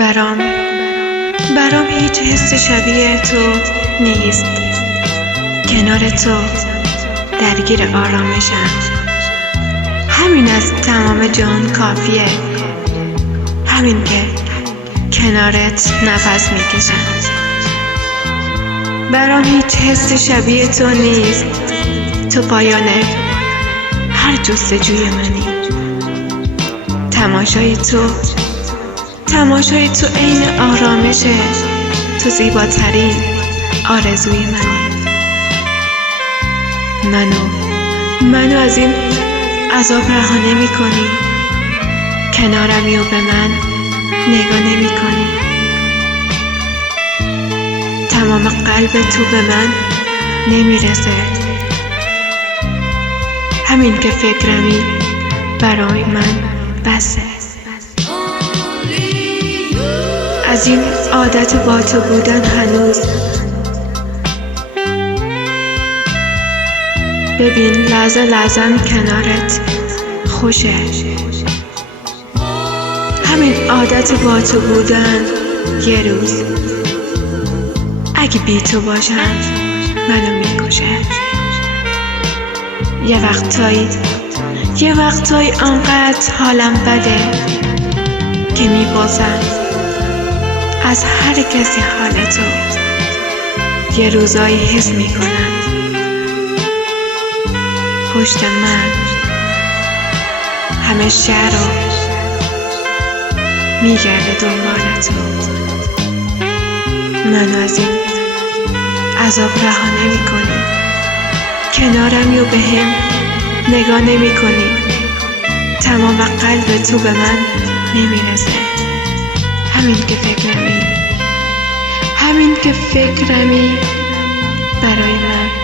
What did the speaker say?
برام هیچ حس شبیه تو نیست. کنار تو درگیر آرامشم. همین از تمام جان کافیه. همین که کنارت نفس میکشم. برام هیچ حس شبیه تو نیست. تو پایان هر جستجوی منی. تماشای تو عین آرامشه. تو زیباترین آرزوی منی. منو از این عذاب رها نمی کنی. کنارمی و به من نگاه نمی کنی. تمام قلب تو به من نمیرسه. همین که فکرمی برای من بسه. از این عادت با تو بودن هنوز ببین لحظه لحظم کنارت خوشه. همین عادت با تو بودن یه روز اگه بی تو باشم منو میکشه. یه وقتایی آنقدر حالم بده که میپرسم از هر کسی حالتو. یه روزایی حس میکنم پشت من همه شهر رو میگرده دنبال تو. منو از این عذاب رها نمی کنی. کنارمی و به هم نگاه نمی کنی. تمام قلب تو به من نمیرسه. همین که فکرمی برای من